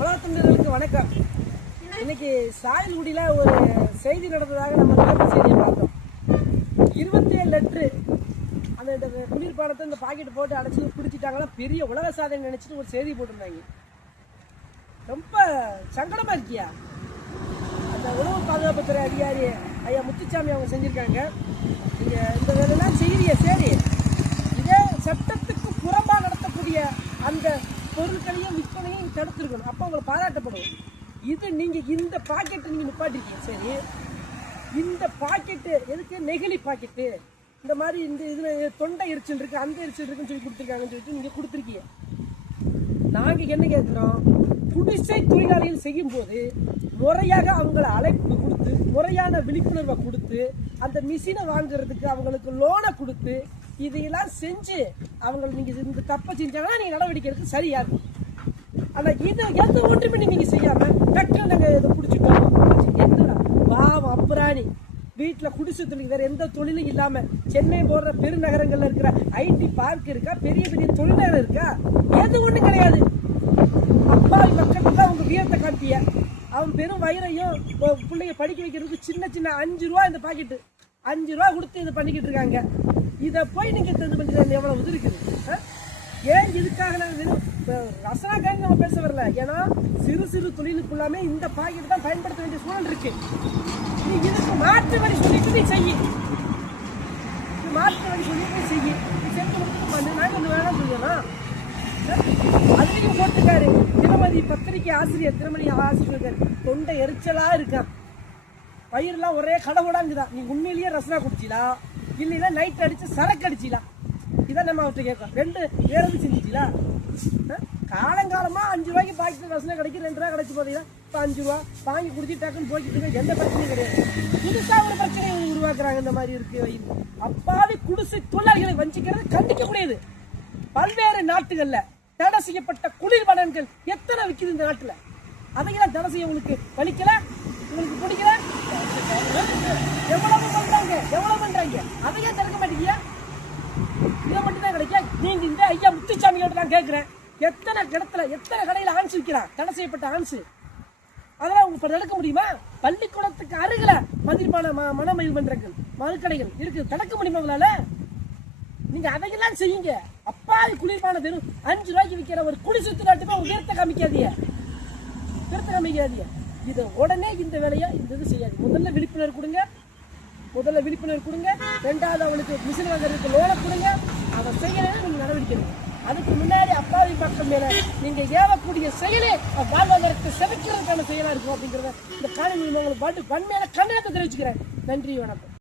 உலகத்தமிழர்களுக்கு வணக்கம். இன்னைக்கு சாயல்குடியில ஒரு செய்தி நடந்ததாக நம்ம தலைப்பு செய்தியை பார்த்தோம். 27 லிட்டரு அந்த குளிர்பானத்தை இந்த பாக்கெட் போட்டு அடைச்சி குடிச்சிட்டாங்கன்னா பெரிய உலக சாதனை நினைச்சிட்டு ஒரு செய்தி போட்டிருந்தாங்க. ரொம்ப சங்கடமா இருக்கியா? அந்த உணவு பாதுகாப்புத்துறை அதிகாரி ஐயா முத்துச்சாமி அவங்க செஞ்சிருக்காங்க. நீங்க இந்த வேலையெல்லாம் செய்யறிய சரி, இதே சட்டத்துக்கு புறம்பா நடத்தக்கூடிய அந்த பொருட்களையும் விற்பனையும் தடுத்துருக்கணும். அப்போ உங்களை பாராட்டப்படும். இது நீங்க இந்த பாக்கெட்டு நீங்க நிப்பாட்டிருக்கீங்க சரி, இந்த பாக்கெட்டு எதுக்கு? நெகிழி பாக்கெட்டு. இந்த மாதிரி இந்த இதுல தொண்டை எரிச்சல் இருக்கு, அந்த எரிச்சல் இருக்குன்னு சொல்லி கொடுத்துருக்காங்கன்னு சொல்லிட்டு நீங்க கொடுத்துருக்கீங்க. நாங்க என்ன கேட்கிறோம்? குடிசை தொழிலாளிகள் செய்யும் போது முறையாக அவங்களை அழைப்பு கொடுத்து, முறையான விழிப்புணர்வை கொடுத்து, அந்த மிஷினை வாங்குறதுக்கு அவங்களுக்கு லோனை கொடுத்து, இதையெல்லாம் செஞ்சு அவங்க நீங்க இந்த தப்பை செஞ்சாங்கன்னா நீங்க நடவடிக்கை எடுக்க சரியா இருக்கும். ஆனா இது எந்த ஒன்றுமே நீங்க செய்யாம டக்கு நாங்க இதை பிடிச்சிட்டோம். என்னடா பாவம் அப்புறாணி வீட்டுல குடிசை தொழில் வேற எந்த தொழிலும் இல்லாம சென்னை போடுற பெருநகரங்கள்ல இருக்கிற ஐடி பார்க் இருக்கா, பெரிய பெரிய தொழில்நகரம் இருக்கா? எது ஒண்ணு கிடையாது. அப்பாவி மக்களுக்கு தான் அவங்க வீரத்தை காட்டிய அவன் பெரும் வயிறையும் பிள்ளைங்க படிக்க வைக்கிறதுக்கு சின்ன சின்ன 5 ரூபா இந்த பாக்கெட்டு 5 ரூபா கொடுத்து இதை பண்ணிக்கிட்டு இருக்காங்க. இதை போய் நீங்க இது பண்றது எவ்வளவு இது இருக்குது? ஏன் இதுக்காக நாங்கள் ரசனாக்காக நம்ம பேச வரல. ஏன்னா சிறு சிறு தொழிலுக்குள்ளாமே இந்த பாக்கெட் தான் பயன்படுத்த வேண்டிய சூழல் இருக்கு. நீ இதுக்கு மாற்று வழி சொல்லிட்டு நீ செய்ய, மாற்று வழி சொல்லிட்டு செய்ய. நாங்கள் ஒன்று வேணாம் சொல்லலாம். அதுலேயும் போட்டுக்காரு தினமதி பத்திரிகை ஆசிரியர் திருமணி ஆசிரியர் தொண்டை எரிச்சலா இருக்கான், பயிரெல்லாம் ஒரே கடவுடாங்குதான். நீ உண்மையிலேயே ரசனா குடிச்சிலா இல்லைன்னா நைட் அடிச்சு சரக்கு அடிச்சிலா? இதான் நம்ம அவர்கிட்ட கேட்கலாம். ரெண்டு வேறது செஞ்சிச்சிலா? காலங்காலமா 5 ரூபாய்க்கு பாக்கெட் ரசனா கிடைக்கும், 2 ரூபா கிடைச்சி பார்த்தீங்கன்னா இப்போ 5 ரூபா வாங்கி குடிச்சு டக்குன்னு போய்கிட்டு எந்த பிரச்சனையும் கிடையாது. புதுசா ஒரு பிரச்சனையை உருவாக்குறாங்க. இந்த மாதிரி இருக்கு. அப்பாவி குடிசை தொழிலாளிகளை வஞ்சிக்கிறது கண்டிக்க கூடியது. பல்வேறு நாட்டுகள்ல தடை செய்யப்பட்ட குளிர்பானங்கள் எத்தனை விற்குது இந்த நாட்டுல? அதையெல்லாம் தடை செய்ய உங்களுக்கு வலிக்கல, உங்களுக்கு பிடிக்கல? எவ்வளவு பண்றாங்க, அதையே தடுக்க மாட்டேங்கியா? இதை மட்டும் தான் கிடைக்க. நீங்க இந்த ஐயா முத்துச்சாமியோட நான் கேட்கிறேன், எத்தனை இடத்துல எத்தனை கடையில ஆன்ஸ் விற்கிறான், தடை செய்யப்பட்ட ஆன்ஸ். அதெல்லாம் உங்க தடுக்க முடியுமா? பள்ளிக்கூடத்துக்கு அருகில மதிப்பான மனமயில் மன்றங்கள் மதுக்கடைகள் இருக்கு, தடுக்க முடியுமா உங்களால? நீங்க அதையெல்லாம் செய்யுங்க. அப்பாவி குளிர்பான வெறும் 5 ரூபாய்க்கு விற்கிற ஒரு குடிசை நாட்டுமே உயர்த்த காமிக்காதீங்க. இது உடனே இந்த வேலையை இந்த இது செய்யாது. முதல்ல விழிப்புணர்வு கொடுங்க. 2வது அவளுக்கு மிஷின் வாங்குறதுக்கு லோனை கொடுங்க. அதை செய்யலைன்னா நீங்க நடவடிக்கை எடுங்க. அதுக்கு முன்னாடி அப்பாவி மக்கள் மேல நீங்க ஏவக்கூடிய செயலே வாழ்வாதாரத்தை செலுத்துறதுக்கான செயலா இருக்கும் அப்படிங்கிறத இந்த காணொலி உங்களுக்கு வன்மையான கண்ணத்தை தெரிவிச்சுக்கிறேன். நன்றி, வணக்கம்.